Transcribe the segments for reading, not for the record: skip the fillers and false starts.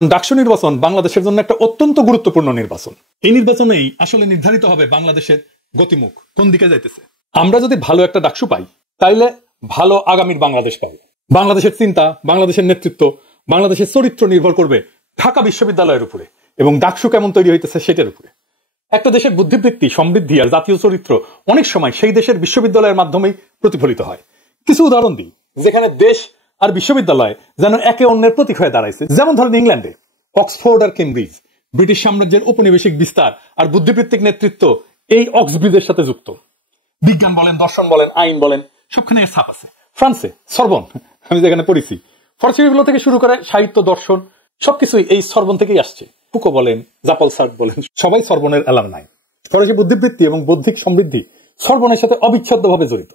ডাকসু নির্বাচন বাংলাদেশের জন্য একটা অত্যন্ত গুরুত্বপূর্ণ নির্বাচন। এই নির্বাচনেই আসলে নির্ধারিত হবে বাংলাদেশের গতিমুখ কোন দিকে যাইতেছে। আমরা যদি ভালো একটা ডাকসু পাই তাইলে ভালো আগামীর বাংলাদেশ পাবো। বাংলাদেশের চিন্তা, বাংলাদেশের নেতৃত্ব, বাংলাদেশের চরিত্র নির্ভর করবে ঢাকা বিশ্ববিদ্যালয়ের উপরে এবং ডাকসু কেমন তৈরি হইতেছে সেটার উপরে। একটা দেশের বুদ্ধিবৃত্তি, সমৃদ্ধি আর জাতীয় চরিত্র অনেক সময় সেই দেশের বিশ্ববিদ্যালয়ের মাধ্যমেই প্রতিফলিত হয়। কিছু উদাহরণ দিই, যেখানে দেশ আর বিশ্ববিদ্যালয় যেন একে অন্যের প্রতীক হয়ে দাঁড়াইছে। যেমন ধরেন ইংল্যান্ডে অক্সফোর্ড আর কেমব্রিজ, ব্রিটিশ সাম্রাজ্যের উপনিবেশিক বিস্তার আর বুদ্ধিবৃত্তিক নেতৃত্ব এই অক্সব্রিজের সাথে যুক্ত। বিজ্ঞান বলেন, দর্শন বলেন, আইন বলেন, সবখানে এর ছাপ আছে। ফ্রান্সে সরবন, আমি যেখানে পড়েছি, ফরাসিগুলো থেকে শুরু করে সাহিত্য, দর্শন সবকিছুই এই সরবন থেকেই আসছে। ফুকো বলেন, জাপল সার্ট বলেন, সবাই সরবনের অ্যালামনাই। ফরাসি বুদ্ধিবৃত্তি এবং বৌদ্ধিক সমৃদ্ধি সরবনের সাথে অবিচ্ছেদ্যভাবে জড়িত।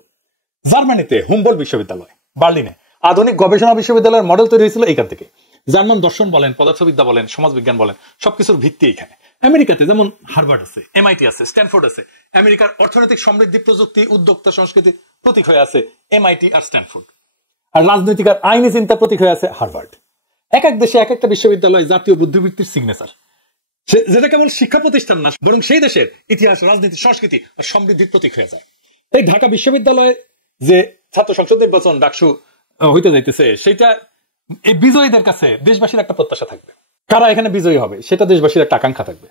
জার্মানিতে হুমবোল্ট বিশ্ববিদ্যালয়, বার্লিনে আধুনিক গবেষণা বিশ্ববিদ্যালয়ের মডেল তৈরি হয়েছিল এইখান থেকে। জার্মান দর্শন বলেন, পদার্থবিদ্যা বলেন, সমাজবিজ্ঞান বলেন, সবকিছুর ভিত্তি এখানে। আমেরিকাতে যেমন হার্ভার্ড আছে, এমআইটি আছে, স্ট্যানফোর্ড আছে। আমেরিকার অর্থনৈতিক সমৃদ্ধি, প্রযুক্তি, উদ্যোক্তা সংস্কৃতির প্রতীক হয়ে আছে এমআইটি আর স্ট্যানফোর্ড। আর রাজনৈতিক আর আইনি চিন্তার প্রতীক হয়ে আছে হার্ভার্ড। এক এক দেশে এক একটা বিশ্ববিদ্যালয় জাতীয় বুদ্ধিবৃত্তির সিগনেচার, যেটা কেবল শিক্ষা প্রতিষ্ঠান না, বরং সেই দেশের ইতিহাস, রাজনীতি, সংস্কৃতি আর সমৃদ্ধির প্রতীক হয়ে যায়। এই ঢাকা বিশ্ববিদ্যালয়ে যে ছাত্র সংসদ নির্বাচন ডাকসু হইতে যাইতেছে, সেটা এই বিজয়ীদের কাছে দেশবাসীর একটা প্রত্যাশা থাকবে। কারা এখানে বিজয়ী হবে সেটা দেশবাসীর একটা আকাঙ্ক্ষা থাকবে।